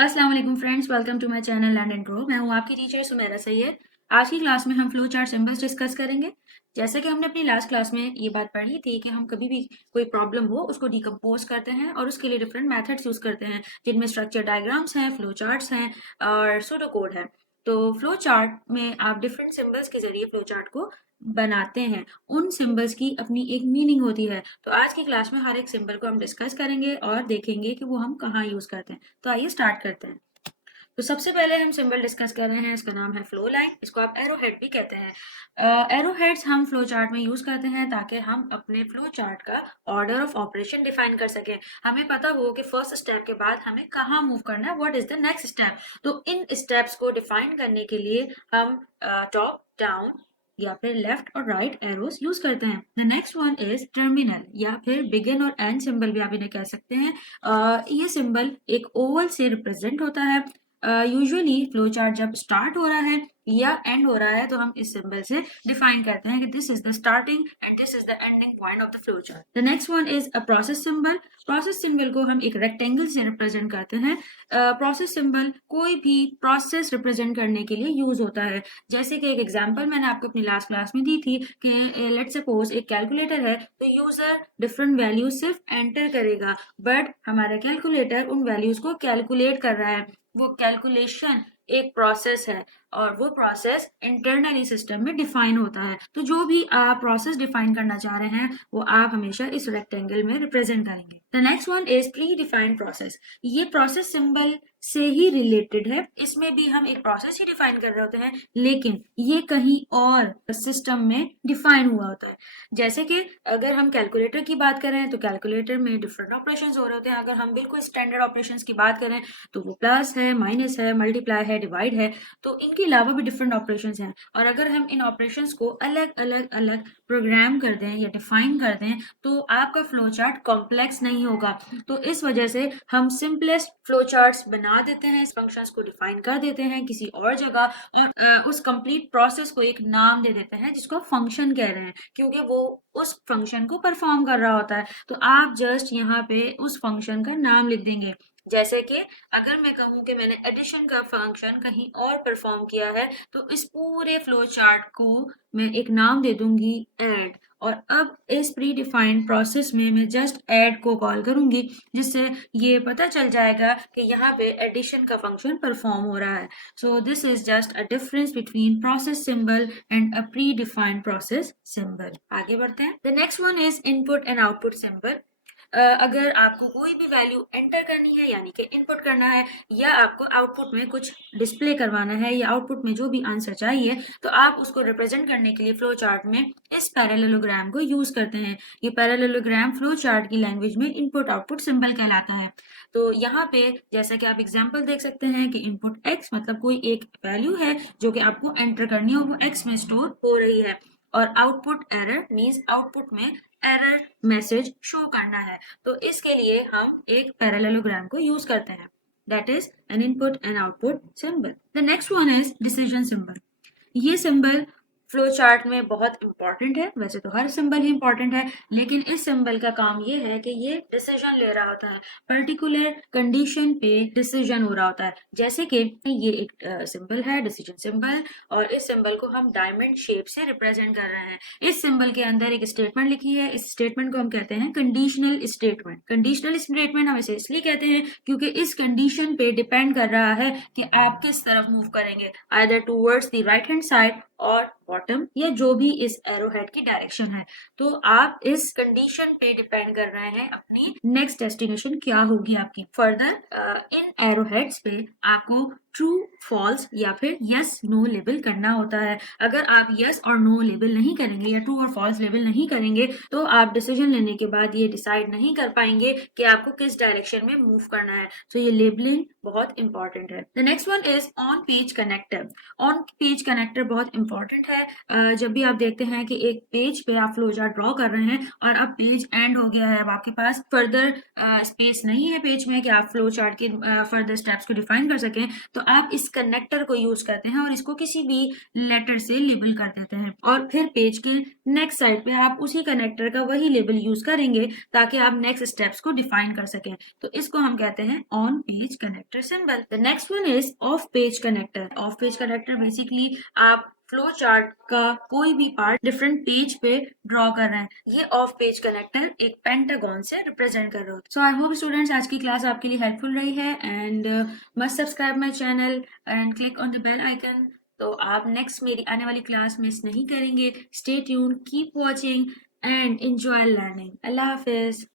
अस्सलाम वालेकुम friends, welcome to my channel learn and grow. मैं हूं आपकी टीचर सुमेरा सैयद। आज की क्लास में हम फ्लो चार्ट सिंबल्स डिस्कस करेंगे। जैसे कि हमने अपनी लास्ट क्लास में ये बात पढ़ी थी कि हम कभी भी कोई प्रॉब्लम हो उसको डिकम्पोज करते हैं और उसके लिए डिफरेंट मेथड्स यूज करते हैं, जिनमें स्ट्रक्चर डायग्राम्स हैं, फ्लो चार्ट्स हैं और सूडो कोड है। तो फ्लो चार्ट में आप डिफरेंट सिंबल्स के जरिए फ्लो चार्ट को बनाते हैं। उन सिंबल्स की अपनी एक मीनिंग होती है। तो आज की क्लास में हर एक सिंबल को हम डिस्कस करेंगे और देखेंगे कि वो हम कहाँ यूज करते हैं। तो आइए स्टार्ट करते हैं। तो सबसे पहले हम सिंबल डिस्कस कर रहे हैं, इसका नाम है फ्लो लाइन। इसको आप एरो हेड भी कहते हैं। एरो हेड्स हम फ्लो चार्ट में यूज करते हैं ताकि हम अपने फ्लो चार्ट का ऑर्डर ऑफ ऑपरेशन डिफाइन कर सकें। हमें पता हो कि फर्स्ट स्टेप के बाद हमें कहाँ मूव करना है, what is the next step. तो इन स्टेप्स को डिफाइन करने के लिए हम टॉप डाउन या फिर लेफ्ट और राइट एरोस यूज करते हैं। The next one is terminal या फिर बिगिन और एंड सिंबल भी आप इन्हें कह सकते हैं। ये सिंबल एक ओवल से रिप्रेजेंट होता है। यूजुअली फ्लो चार्ट जब स्टार्ट हो रहा है या एंड हो रहा है तो हम इस सिंबल से डिफाइन करते हैं कि this is the starting and this is the ending point of the flow chart. The next one is a process symbol. Process symbol को हम एक रेक्टेंगल से रिप्रेजेंट करते हैं। प्रोसेस सिंबल कोई भी प्रोसेस रिप्रेजेंट करने के लिए यूज होता है। जैसे कि एक एग्जांपल मैंने आपको अपनी लास्ट क्लास में दी थी कि लेट्स सपोज एक कैलकुलेटर है, तो यूजर डिफरेंट वैल्यूज सिर्फ एंटर करेगा, बट हमारा कैलकुलेटर उन वैल्यूज को कैलकुलेट कर रहा है। वो कैलकुलेशन एक प्रोसेस है और वो प्रोसेस इंटरनली सिस्टम में डिफाइन होता है। तो जो भी आप प्रोसेस डिफाइन करना चाह रहे हैं वो आप हमेशा इस रेक्टेंगल में रिप्रेजेंट करेंगे। The next one is pre defined process. ये प्रोसेस सिंबल से ही रिलेटेड है। इसमें भी हम एक प्रोसेस ही डिफाइन कर रहे होते हैं, लेकिन ये कहीं और सिस्टम में डिफाइन हुआ होता है। जैसे कि अगर हम कैलकुलेटर की बात करें तो कैलकुलेटर में डिफरेंट ऑपरेशंस हो रहे होते हैं। अगर हम बिल्कुल स्टैंडर्ड ऑपरेशंस की बात करें तो वो प्लस है, माइनस है, मल्टीप्लाई है, डिवाइड है। तो इनके अलावा भी डिफरेंट ऑपरेशंस हैं और अगर हम इन ऑपरेशंस को अलग अलग अलग प्रोग्राम कर दें या डिफाइन कर दें तो आपका फ्लो चार्ट कॉम्प्लेक्स नहीं होगा। तो इस वजह से हम सिंपलेस्ट फ्लो चार्ट्स बना देते हैं, इस फंक्शंस को डिफाइन कर देते हैं किसी और जगह और उस कंप्लीट प्रोसेस को एक नाम दे देते हैं जिसको फंक्शन कह रहे हैं, क्योंकि वो उस फंक्शन को परफॉर्म कर रहा होता है। तो आप जस्ट यहाँ पे उस फंक्शन का नाम लिख देंगे। जैसे कि अगर मैं कहूँ कि मैंने एडिशन का फंक्शन कहीं और परफॉर्म किया है तो इस पूरे फ्लो चार्ट को मैं एक नाम दे दूंगी ऐड। और अब इस प्री डिफाइंड प्रोसेस में मैं जस्ट ऐड को कॉल करूंगी, जिससे ये पता चल जाएगा कि यहाँ पे एडिशन का फंक्शन परफॉर्म हो रहा है। So this is just a difference between process symbol and a pre defined process symbol. आगे बढ़ते हैं। The next one is input and output symbol. अगर आपको कोई भी वैल्यू एंटर करनी है यानी कि इनपुट करना है या आपको आउटपुट में कुछ डिस्प्ले करवाना है या आउटपुट में जो भी आंसर चाहिए, तो आप उसको रिप्रेजेंट करने के लिए फ्लो चार्ट में इस पैरेललोग्राम को यूज करते हैं। ये पैरेललोग्राम फ्लो चार्ट की लैंग्वेज में इनपुट आउटपुट सिंबल कहलाता है। तो यहाँ पे जैसा कि आप एग्जाम्पल देख सकते हैं कि इनपुट एक्स मतलब कोई एक वैल्यू है जो कि आपको एंटर करनी हो, वो एक्स में स्टोर हो रही है। और आउटपुट एरर मीन्स आउटपुट में एरर मैसेज शो करना है। तो इसके लिए हम एक पैरेललोग्राम को यूज करते हैं, that is an input and output symbol. The next one is decision symbol. ये सिंबल फ्लो चार्ट में बहुत इंपॉर्टेंट है। वैसे तो हर सिंबल ही इंपॉर्टेंट है, लेकिन इस सिंबल का काम ये है कि ये डिसीजन ले रहा होता है, पर्टिकुलर कंडीशन पे डिसीजन हो रहा होता है। जैसे कि ये एक सिंबल है डिसीजन सिंबल, और इस सिंबल को हम डायमंड शेप से रिप्रेजेंट कर रहे हैं। इस सिंबल के अंदर एक स्टेटमेंट लिखी है, इस स्टेटमेंट को हम कहते हैं कंडीशनल स्टेटमेंट। कंडीशनल स्टेटमेंट हम इसे इसलिए कहते हैं क्योंकि इस कंडीशन पे डिपेंड कर रहा है कि आप किस तरफ मूव करेंगे, either towards the right hand side और बॉटम, या जो भी इस एरो हेड की डायरेक्शन है। तो आप इस कंडीशन पे डिपेंड कर रहे हैं अपनी नेक्स्ट डेस्टिनेशन क्या होगी आपकी। फर्दर इन एरो हेड्स पे आपको ट्रू फॉल्स या फिर यस नो लेबल करना होता है। अगर आप यस और नो लेबल नहीं करेंगे या ट्रू और फॉल्स लेबल नहीं करेंगे तो आप डिसीजन लेने के बाद ये डिसाइड नहीं कर पाएंगे कि आपको किस डायरेक्शन में मूव करना है। तो ये लेबलिंग बहुत इंपॉर्टेंट है। The next one is on page connector. On page connector बहुत इंपॉर्टेंट है जब भी आप देखते हैं कि एक पेज पे आप फ्लो चार्ट ड्रॉ कर रहे हैं और अब पेज एंड हो गया है, अब आपके पास फर्दर स्पेस नहीं है पेज में कि आप फ्लो चार्ट के फर्दर स्टेप्स को डिफाइन कर सकें, तो आप इस कनेक्टर को यूज करते हैं और इसको किसी भी लेटर से लेबल कर देते हैं और फिर पेज के नेक्स्ट साइड पे आप उसी कनेक्टर का वही लेबल यूज करेंगे ताकि आप नेक्स्ट स्टेप्स को डिफाइन कर सकें। तो इसको हम कहते हैं on page connector symbol. The next one is of page connector. Of page connector basically आप फ्लो चार्ट का कोई भी पार्ट डिफरेंट पेज पे ड्रॉ कर रहे हैं, ये ऑफ पेज कनेक्टर एक पेंटागन से रिप्रेजेंट कर रहे हो। सो आई होप स्टूडेंट्स आज की क्लास आपके लिए हेल्पफुल रही है and must subscribe my channel and click on the bell icon, तो आप नेक्स्ट मेरी आने वाली क्लास मिस नहीं करेंगे। Stay tune, keep watching and enjoy learning. Allah Hafiz.